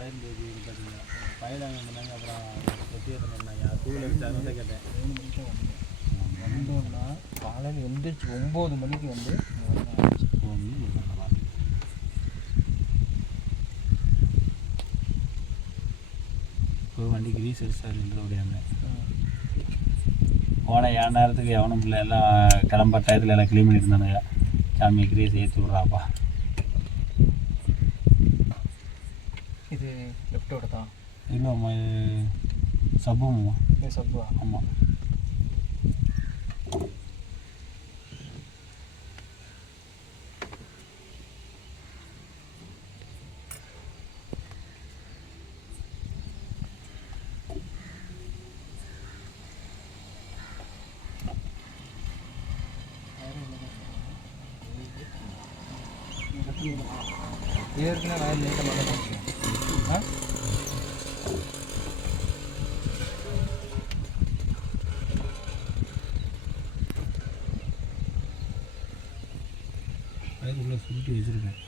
காலையில் பார்த்தீங்கன்னா பயிர் வாங்க வந்தாங்க. அப்புறம் கொட்டி எடுத்துனாங்க. டூவில் எடுத்தாங்க தான் கேட்டேன். 7 மணிக்கு வந்தோம்னா காலையில் எந்திரிச்சு 9 மணிக்கு வந்து ஒரு வண்டி கிரீஸ் அடிச்சாருன்ற ஓடியாங்க. போனால் ஏன் நேரத்துக்கு எவனும் இல்லை, எல்லாம் கிளம்ப டயத்தில் எல்லாம் க்ளீன் பண்ணியிருந்தானுங்க. சாமி கிரீஸ் ஏற்றி விட்றாப்பா. இது லெஃப்டோட தான் இல்லைம்மா, இது சப்பும்மா. இது சப்புவா? ஆமாம். ஏற்கனவே வயல் நீட்ட மாட்டேன். அதுக்குள்ளே சுருட்டி வச்சுருக்கேன்.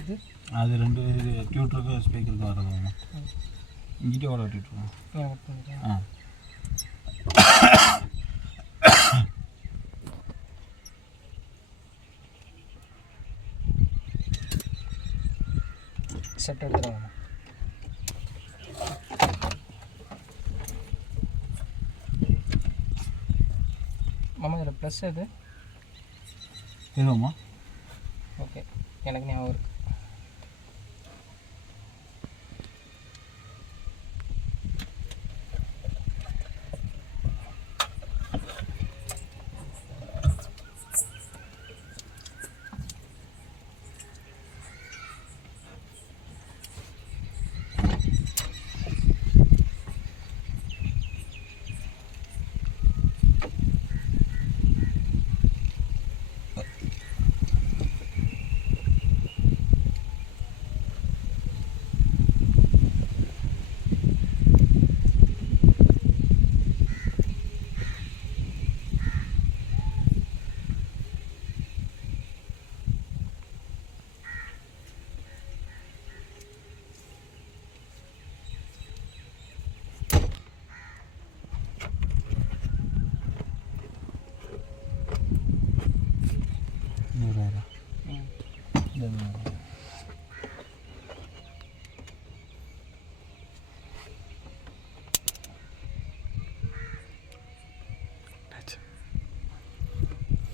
இது அது 2 டியூட்டருக்கு ஸ்பீக்கருக்கு வர்றது. இங்கிட்ட எவ்வளோ டியூட்டரும்? ஆ செட் எடுத்துருவாங்க. மாமா இதில் ப்ளஸ் எது? எதுவும்மா? ஓகே, எனக்கு ஞாபகம் இருக்குது.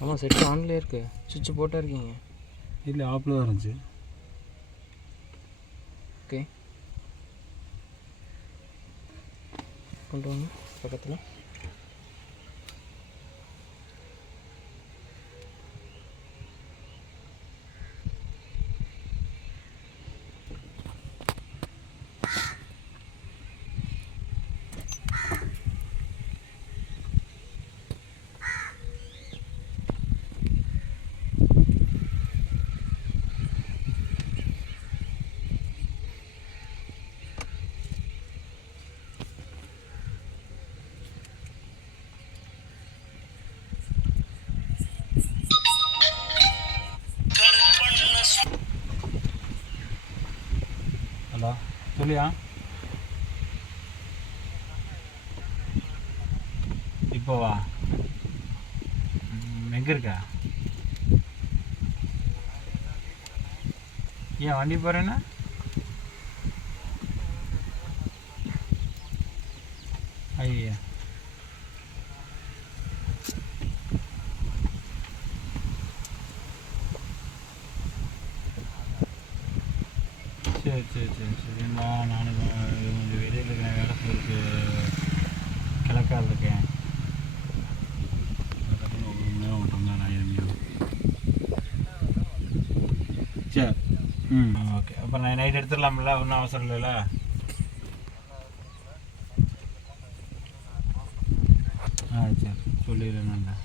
ஆமாம், செட் ஆன்லேயே இருக்குது. சுவிட்ச் போட்டா இருக்கீங்க? இல்லை, ஆப்பில் தான் இருந்துச்சு. ஓகே, கொண்டு வாங்க பக்கத்தில். ஹலோ, சொல்லியா? இப்போ வா. எங்கே இருக்கா? ஏன் வண்டி போகிறேன்னா? ஐயா, சரி சரி சரி சரிம்மா. நான் கொஞ்சம் வெளியில் இருக்கேன், வேலை செய்யறதுக்கு கிழக்கால் இருக்கேன். அதுக்கப்புறம் 1 மணி நேரம் 1.5 மணி நேரம் ஆயிரம். சரி, ஓகே. அப்போ நான் நைட் எடுத்துடலாம்ல, ஒன்றும் அவசரம் இல்லைல்ல? சரி, சொல்லிடுறேன் நான்.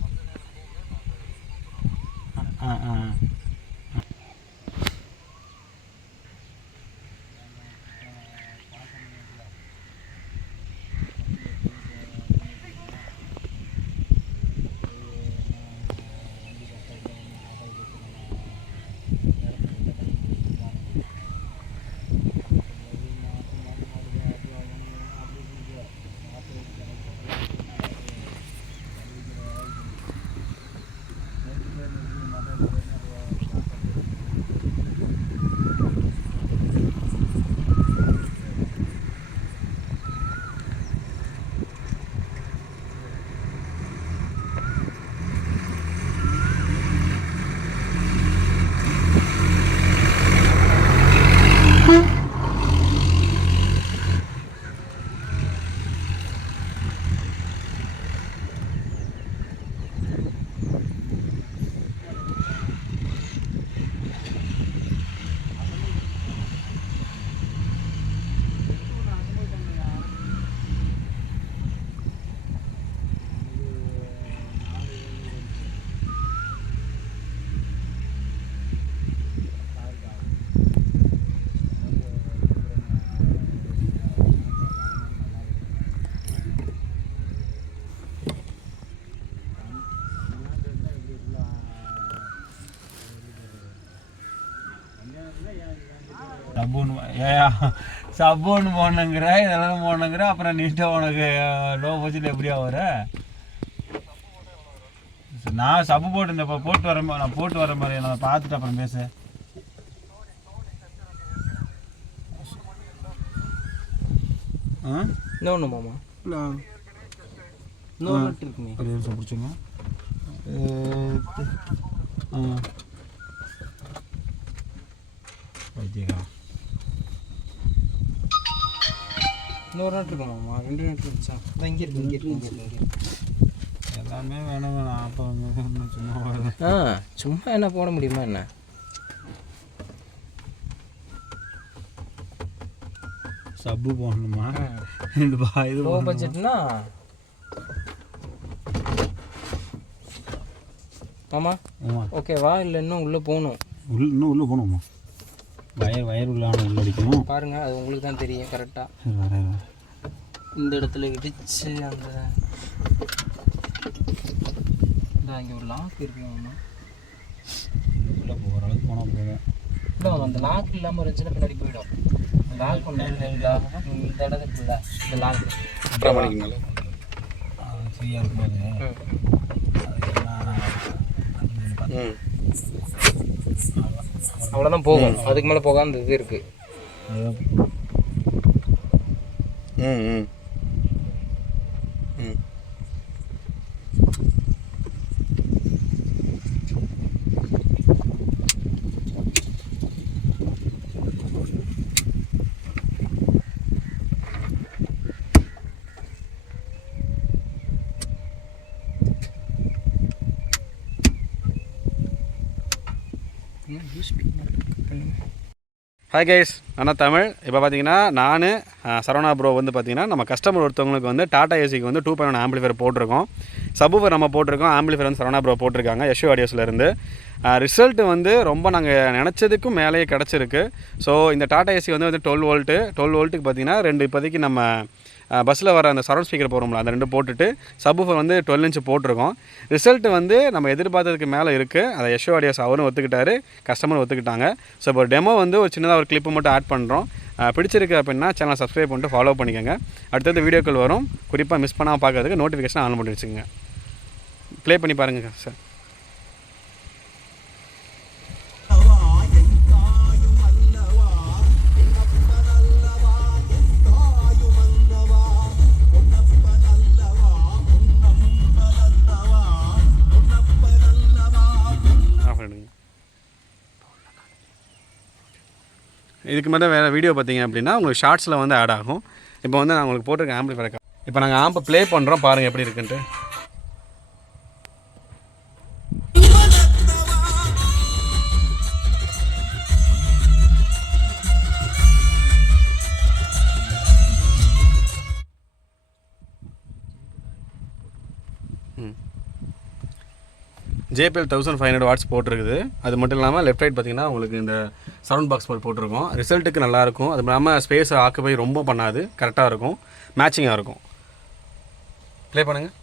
சப்போன்னு ஏயா சப்போன்னு போனங்கிற இதெல்லாம் போனங்கிற அப்புறம் நீட்டாக உனக்கு லோ பட்ஜெட் எப்படியா வர? நான் சப்பு போட்டு இந்த போட்டு வர மாதிரி நான் போட்டு வர மாதிரி நான் பார்த்துட்டு அப்புறம் பேச. இன்னொன்று மாமா இன்னொரு நட்டு இருக்குமே ஒரு நிமிஷம் பிடிச்சிங்க. இன்னொரு நட்டு இருக்கு மாமா 2 நட்டு இருந்துச்சா? அதான் இங்கே இருக்கு இங்கே இருக்கு. எல்லாமே வேணும் வேணும் அப்போ சும்மா சும்மா என்ன போட முடியுமா என்ன? சப்பு போடணுமா? இது லோ பட்ஜெட்னா மாமா ஓகேவா? இல்லை இன்னும் உள்ளே போகணும்? இன்னும் உள்ளே போகணுமா? வயர் உள்ள உள்ள அடிக்கணும் பாருங்க, அது உங்களுக்கு தான் தெரியும் கரெக்டாக. இந்த இடத்துல இடிச்சு அந்த இங்கே ஒரு லாக் இருக்கு மாமா. உள்ளே போகிற அளவுக்கு போனால் போதும். இல்லை அந்த லாக் இல்லாமல் இருந்துச்சுன்னா பின்னாடி போயிடும். லாக் ஒன்று இந்த இடம் இருக்குல்ல, இந்த லாக் ஃப்ரீயாக இருக்கும்போது அவ்வளோதான் போகும். அதுக்கு மேலே போகாம இந்த இது இருக்குது. ஹாய் கைஸ், ஆனால் தமிழ். இப்போ பார்த்தீங்கன்னா நான் சரவணா ப்ரோ வந்து பார்த்தீங்கன்னா நம்ம கஸ்டமர் ஒருத்தவங்களுக்கு வந்து டாடா ஏசிக்கு வந்து 2.1 ஆம்பிளிஃபையர் போட்டிருக்கோம். சப்வூஃபர் நம்ம போட்டிருக்கோம். ஆம்பிளிஃபையர் வந்து சரவணா ப்ரோ போட்டிருக்காங்க யஷோ ஆடியோஸ்லேருந்து. ரிசல்ட்டு வந்து ரொம்ப நாங்கள் நினச்சதுக்கும் மேலேயே கிடச்சிருக்கு. ஸோ இந்த டாடா ஏசி வந்து 12 வோல்ட்டுக்கு பார்த்தீங்கன்னா 2 இப்போதைக்கு நம்ம பஸ்ஸில் வர அந்த சரௌண்ட் ஸ்பீக்கர் போகிறோம்ல அந்த 2 போட்டுட்டு சப்வூஃபர் வந்து 12 இன்ச் போட்டிருக்கோம். ரிசல்ட்டு வந்து நம்ம எதிர்பார்த்ததுக்கு மேலே இருக்குது. அதை யஷோ ஆடியோஸ் அவரும் ஒத்துக்கிட்டாரு, கஸ்டமர் ஒத்துக்கிட்டாங்க. ஸோ இப்போ டெமோ வந்து ஒரு சின்னதாக ஒரு கிளிப்பு மட்டும் ஆட் பண்ணுறோம். பிடிச்சிருக்கு அப்படின்னா சேனலை சப்ஸ்கிரைப் பண்ணிட்டு ஃபாலோ பண்ணிக்கோங்க. அடுத்தது வீடியோக்கள் வரும். குறிப்பாக மிஸ் பண்ணாமல் பார்க்கறதுக்கு நோட்டிஃபிகேஷன் ஆன் பண்ணி வச்சுக்கோங்க. ப்ளே பண்ணி பாருங்கள் சார். இதுக்கு மேலே வேறு வீடியோ பார்த்தீங்க அப்படின்னா உங்களுக்கு ஷார்ட்ஸில் வந்து ஆட் ஆகும். இப்போ வந்து நான் உங்களுக்கு போட்டிருக்கேன் ஆம்பிளிஃபையர். இப்போ நாங்கள் ஆம்பை ப்ளே பண்ணுறோம், பாருங்கள் எப்படி இருக்குன்ட்டு. JBL 1500 வாட்ஸ் போட்டிருக்குது. அது மட்டும் இல்லாமல் லெஃப்ட் ரைட் பார்த்தீங்கன்னா உங்களுக்கு இந்த சவுண்ட் பாக்ஸ் போட்டிருக்கோம். ரிசல்ட்டுக்கு நல்லாயிருக்கும். அது இல்லாமல் ஸ்பேஸை ஆக்குபை ரொம்ப பண்ணாது, கரெக்டாக இருக்கும், மேட்சிங்காக இருக்கும். ப்ளே பண்ணுங்கள்.